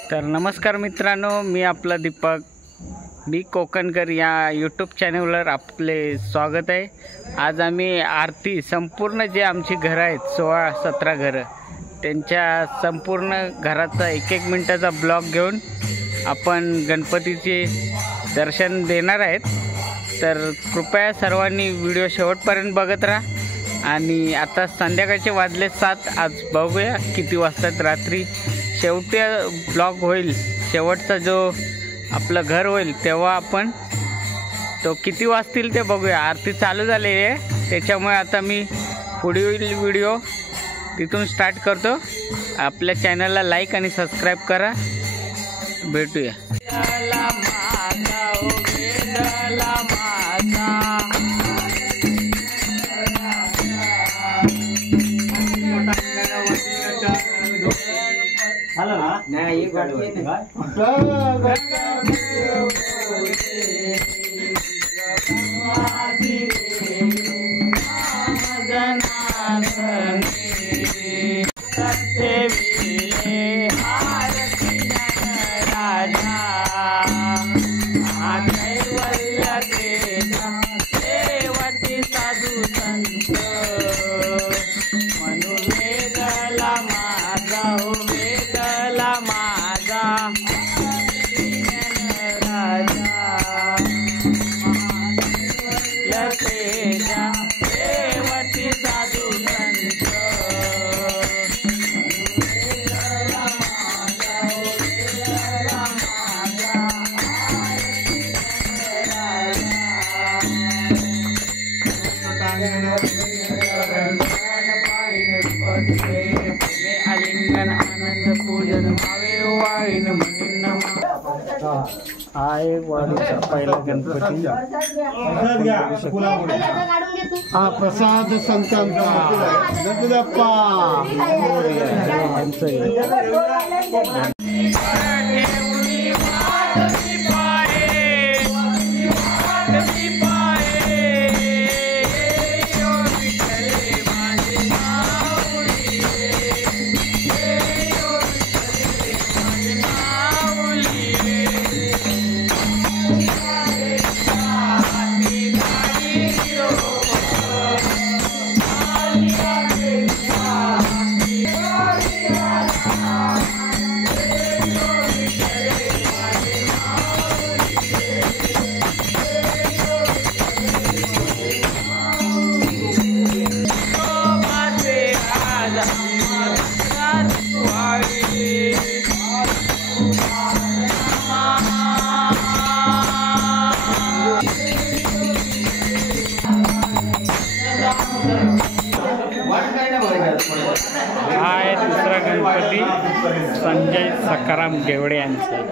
तर नमस्कार मित्रांनो, मी आपला दीपक बी कोकणकर या यूट्यूब चॅनलवर आपले स्वागत आहे। आज आम्ही आरती संपूर्ण जे आमची घरं आहेत 16-17 घरं त्यांच्या संपूर्ण घराचा 1-1 मिनिटाचा ब्लॉग घेऊन आपण गणपतीचे दर्शन देणार आहेत। तर कृपया सर्वांनी व्हिडिओ शेवटपर्यंत बघत राहा। आणि आता संध्याकाळचे वाजले 7। आज बघूया किती वाजतात रात्री शेवटी ब्लॉग होईल। शेवटचा जो आपलं घर होईल तेव्हा आपण तो किती वाजतील ते बघूया। आरती चालू झालेली आहे त्याच्यामुळे आता मी पुढील व्हिडिओ तिथून स्टार्ट करतो। आपल्या चॅनलला लाईक आणि सबस्क्राईब करा। भेटूया। नाही आलिंगन आनंद पूजन भावे वाळीन म्हणीन आहे वाडीचा पहिला गणपती। हा प्रसाद संतांचा गणपती बाप्पा। आहे दुसरा गणपती संजय सकाराम गेवडे यांचा।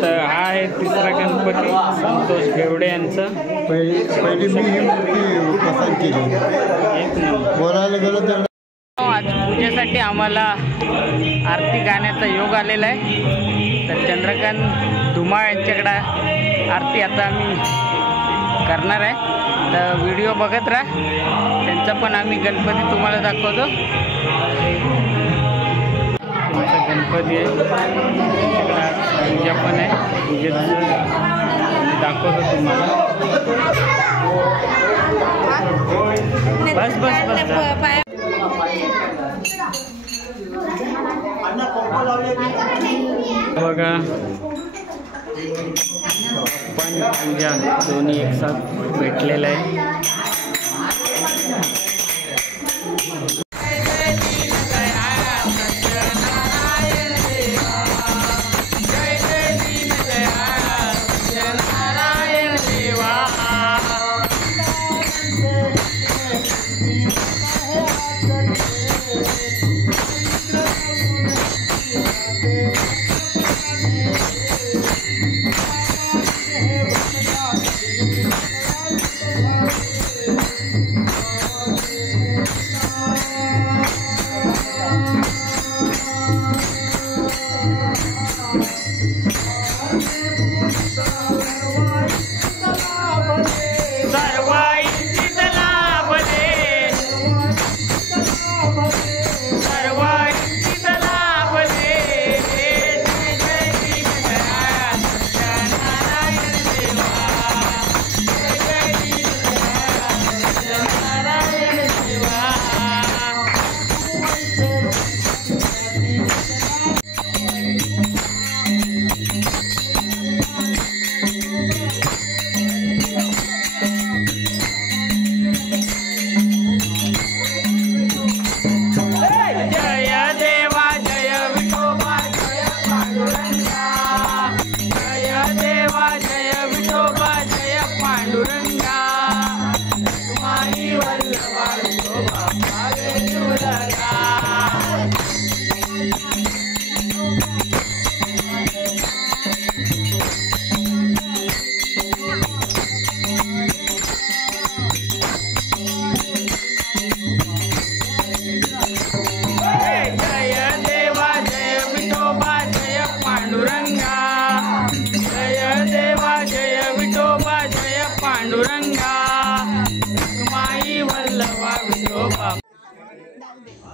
तर हा आहे तिसरा गणपती संतोष गेवडे यांचा। पहिली मी ही मूर्ती पसंत केली। एक नंबर बोलायला गेलं तर आज पूजेसाठी आम्हाला आरती गाण्याचा योग आलेला आहे। तर चंद्रकांत धुमाळ यांच्याकडे आरती आता आम्ही करणार आहे। तर व्हिडिओ बघत राहा, त्यांचा पण आम्ही गणपती तुम्हाला दाखवतो। गणपती आहे पूजा पण आहे, पूजेचं दाखवतो तुम्हाला। बस बस बस बघा पण पूजा दोन्ही एक साथ भेटलेलं आहे.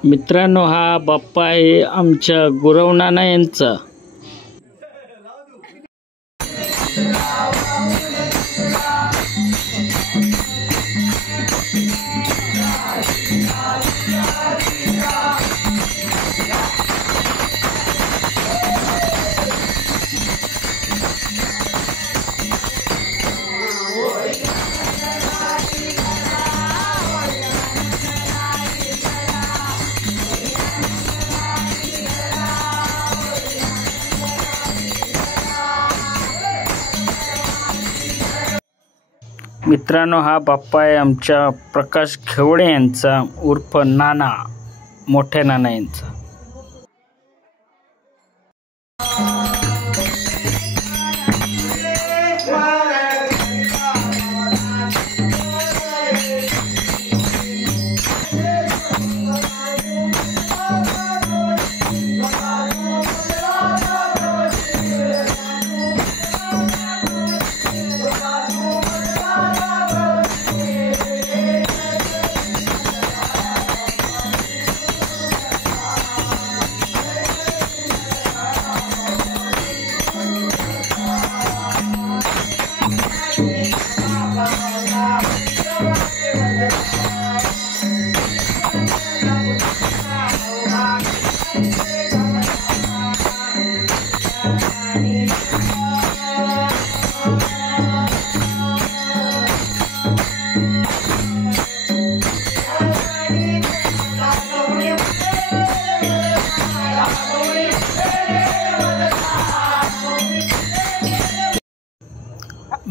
मित्रांनो, हा बाप्पा आहे आमच्या गुरवनाना यांचा. मित्रांनो, हा बाप्पा आहे आमच्या प्रकाश खेवडे यांचा उर्फ नाना, मोठ्या नाना यांचा.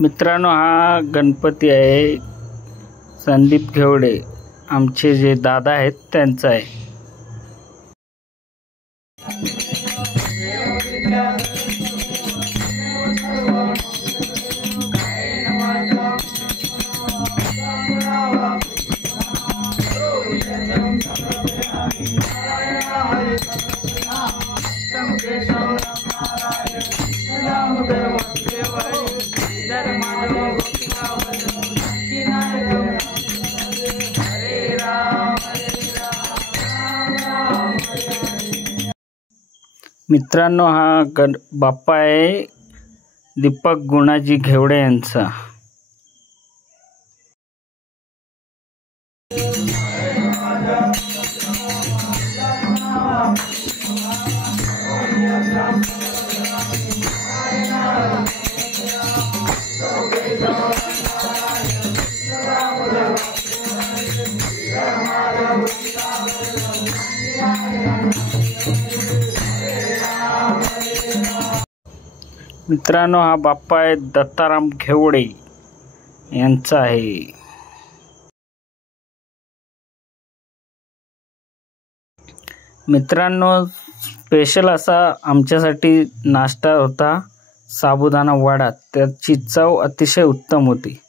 मित्रांनो, हा गणपती आहे संदीप घेवडे, आमचे जे दादा आहेत त्यांचा आहे. मित्रांनो, हा बाप्पा आहे दीपक गुणाजी घेवडे यांचा. मित्रांनो, हा बाप्पा आहे दत्ताराम घेवडे यांचा आहे. मित्रांनो, स्पेशल असा आमच्यासाठी नाश्ता होता, साबुदाणा वडा. त्याची चव अतिशय उत्तम होती.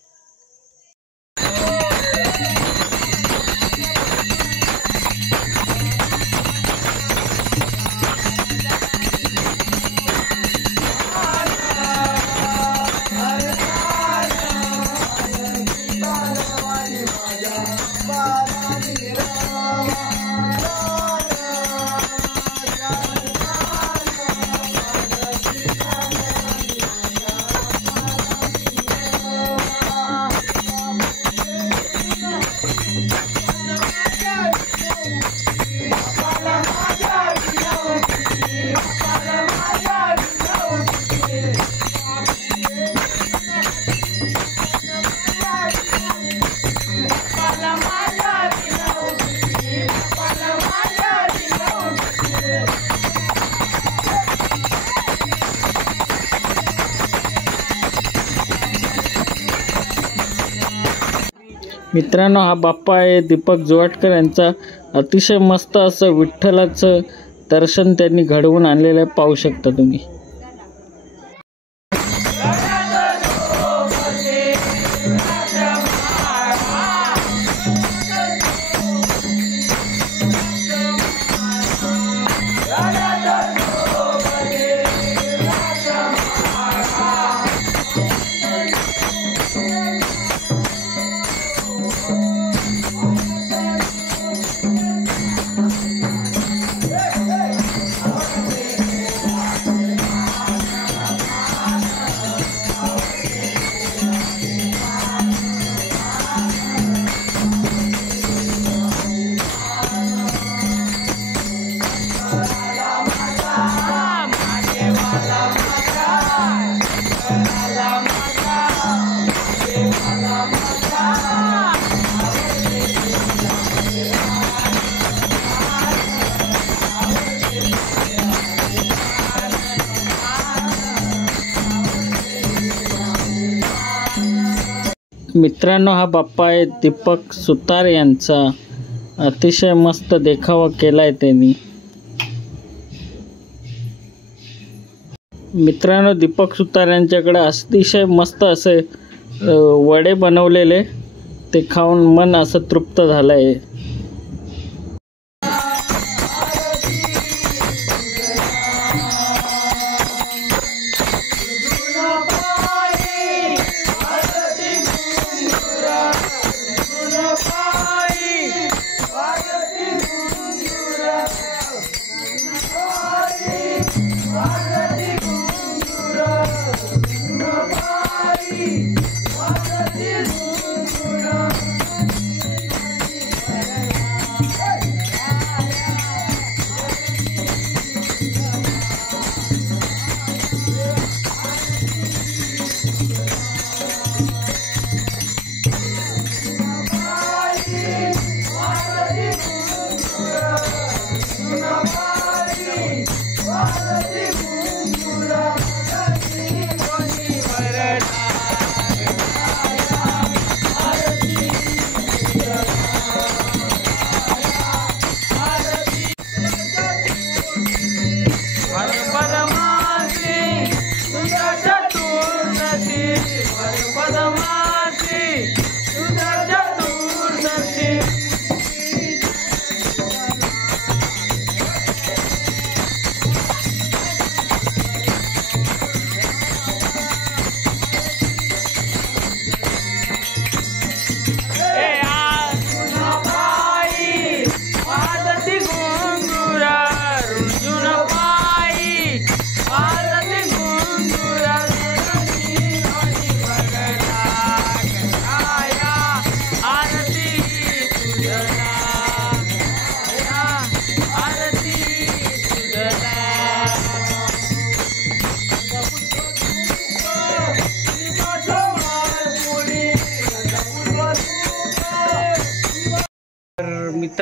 मित्रांनो, हा बाप्पा आहे दीपक जोवाटकर यांचा. अतिशय मस्त असं विठ्ठलाचं दर्शन त्यांनी घडवून आणलेलं आहे, पाहू शकता तुम्ही. मित्रांनो, हा बाप्पा आहे दीपक सुतार यांचा. अतिशय मस्त देखावा केलाय त्यांनी. मित्रांनो, दीपक सुतार यांच्याकडे अतिशय मस्त असे वडे बनवलेले, ते खाऊन मन असं तृप्त झालंय.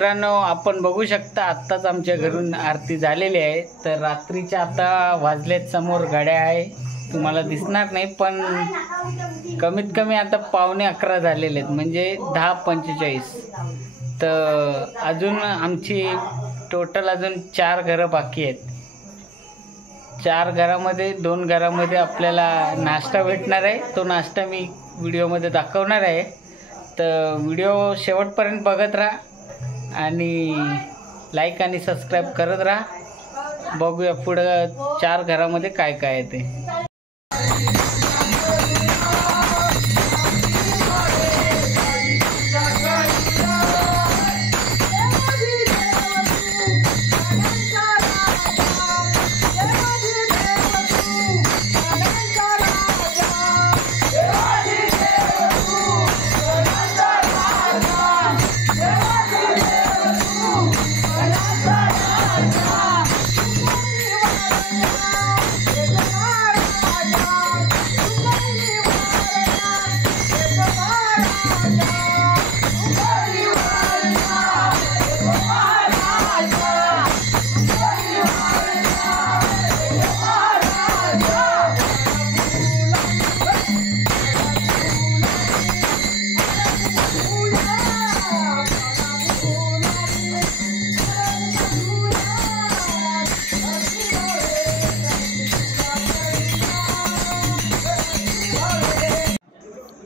मित्रांनो, आपण बघू शकता आत्ताच आमच्या घरून आरती झालेली आहे. तर रात्रीच्या आता वाजलेत, समोर गाड्या आहे, तुम्हाला दिसणार नाही, पण कमीत कमी आता 11:15 झालेले आहेत, म्हणजे 10:45. तर अजून आमची टोटल अजून 4 घरं बाकी आहेत. 4 घरामध्ये 2 घरामध्ये आपल्याला नाश्ता भेटणार आहे. तो नाश्ता मी व्हिडिओमध्ये दाखवणार आहे. तर व्हिडिओ शेवटपर्यंत बघत राहा आणि लाईक आणि सबस्क्राईब करत राहा. बघूया पुढं 4 घरामध्ये काय काय आहे ते.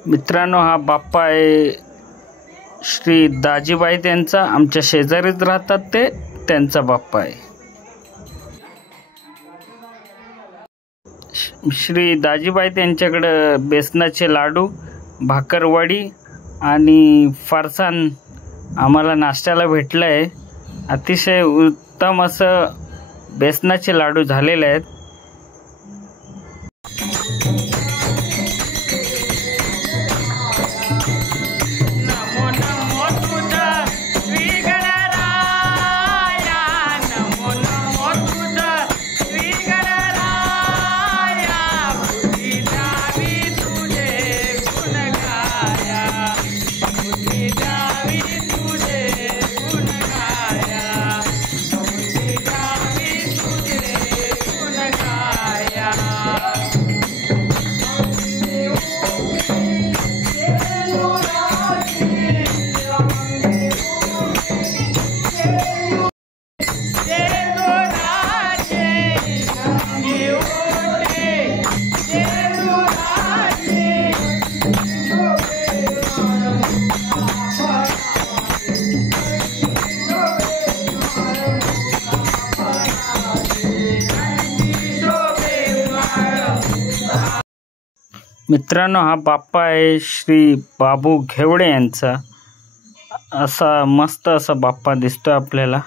मित्रांनो, हा बाप्पा आहे श्री दाजीबाई त्यांचा, आमच्या शेजारीच राहतात ते, त्यांचा बाप्पा आहे. श्री दाजीबाई त्यांच्याकडं बेसनाचे लाडू, भाकरवडी आणि फरसाण आम्हाला नाश्त्याला भेटलं आहे. अतिशय उत्तम असं बेसनाचे लाडू झालेले आहेत. मित्रांनो, हा बाप्पा आहे श्री बाबू घेवडे यांचा. असा मस्त असा बाप्पा दिसतोय आपल्याला.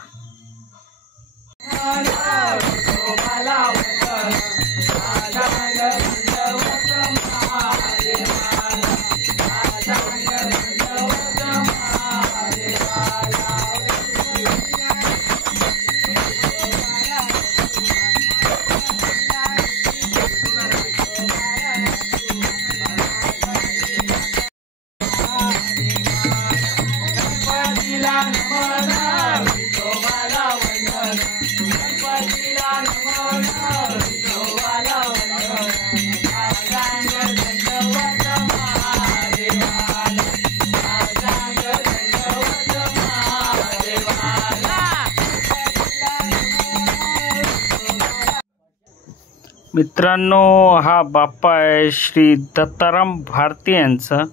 मित्रांनो, हा बाप्पा आहे श्री दत्ताराम भारती यांचा.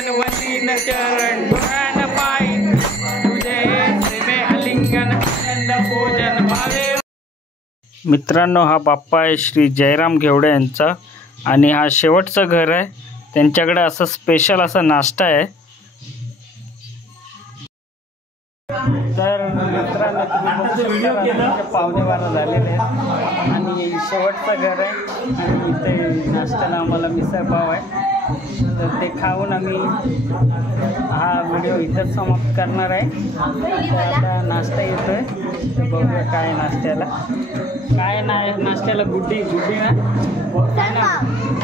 आलिंगन वतीन चरण पुराण पायी तुझे प्रेमे आलिंगन आनंद भोजन भावे. मित्रांनो, हा बाप्पा आहे श्री जयराम घेवडे यांचा आणि हा शेवटचं घर आहे. त्यांच्याकडे असं स्पेशल असा नाश्ता आहे. तर मित्रांनो, पावणे 12 झालेले आहेत आणि शेवटचं घर आहे आणि इथे नाश्त्याला आम्हाला मिसळपाव आहे. तर ते खाऊन आम्ही हा व्हिडिओ इथंच समाप्त करणार आहे. तर आता नाश्ता येतोय, बघूया काय नाश्त्याला. काय नाही नाश्त्याला गुड्डी ना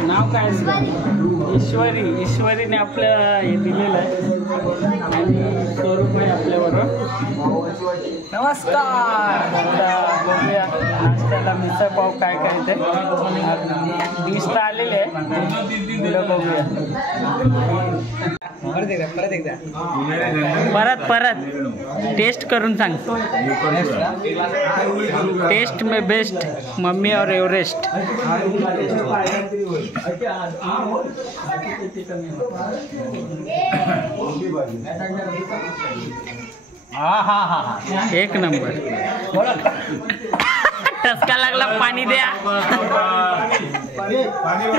नाव काय ईश्वरीने आपल्याला हे दिलेलं आहे आणि स्वरूप आहे आपल्याबरोबर. नमस्कार. आता बघूया नाश्त्याला मिसळपाव काय काय ते डिश तर आलेले आहे. बघूया परत टेस्ट करून सांग. टेस्ट में बेस्ट मम्मी और एवरेस्ट. एक नंबर. टसका लागला, पाणी द्या.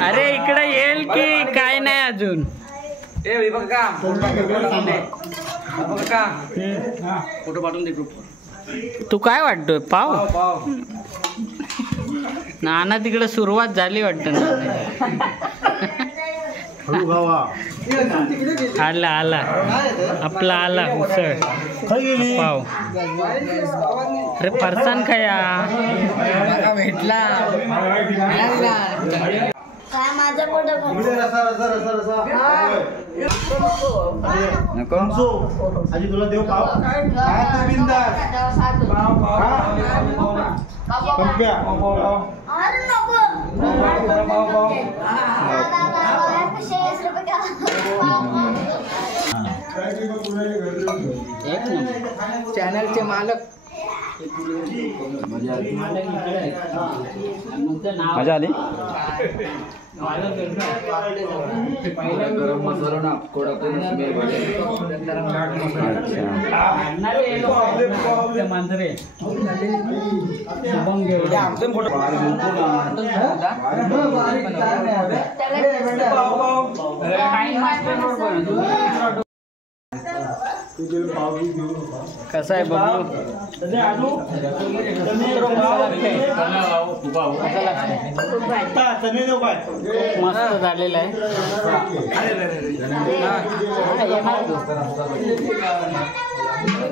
अरे इकडे येईल की काय नाही अजून. फोटो पाठवून दे ग्रुप. तू काय वाटतोय पाव नाना तिकडे सुरुवात झाली वाटतं ना. आला आपला आला उसळ पाव. अरे फरसाण खाया भेटला. आजी तुला देऊ पाव. चॅनलचे मालक मजा आली. गरम मसाला ना मांजरे कसा आहे बघू. मस्त झालेला आहे.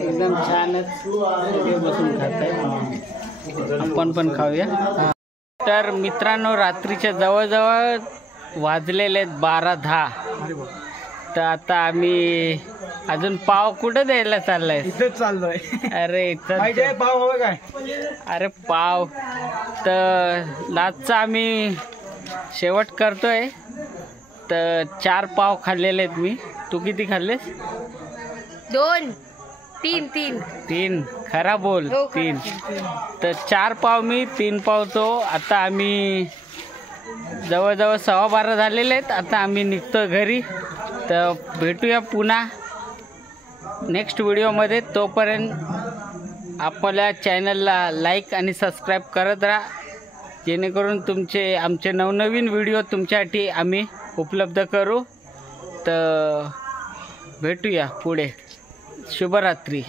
एकदम छानच बसून खात आहे. आपण पण खाऊया. तर मित्रांनो, रात्रीच्या जवळजवळ वाजलेले आहेत 12:10. तर आता आम्ही अजून पाव कुठं द्यायला चाललाय. इथेच चाललोय. अरे पाव हवं काय. अरे पाव तर लास्टचा आम्ही शेवट करतोय. तर 4 पाव खाल्लेले आहेत मी. तू किती खाल्लेस. 2 3 खरा बोल. 3 तर 4 पाव मी, 3 पाव तो. आता आम्ही जवळजवळ 12:15 झालेले आहेत. आता आम्ही निघतो घरी. तर भेटूया पुन्हा नेक्स्ट व्हिडिओमध्ये. तोपर्यंत आपल्या चॅनलला लाईक आणि सबस्क्राईब करत राहा, जेणेकरून आमचे नवनवीन व्हिडिओ तुमच्यासाठी आम्ही उपलब्ध करू. तर भेटूया पुढे. शुभरात्री.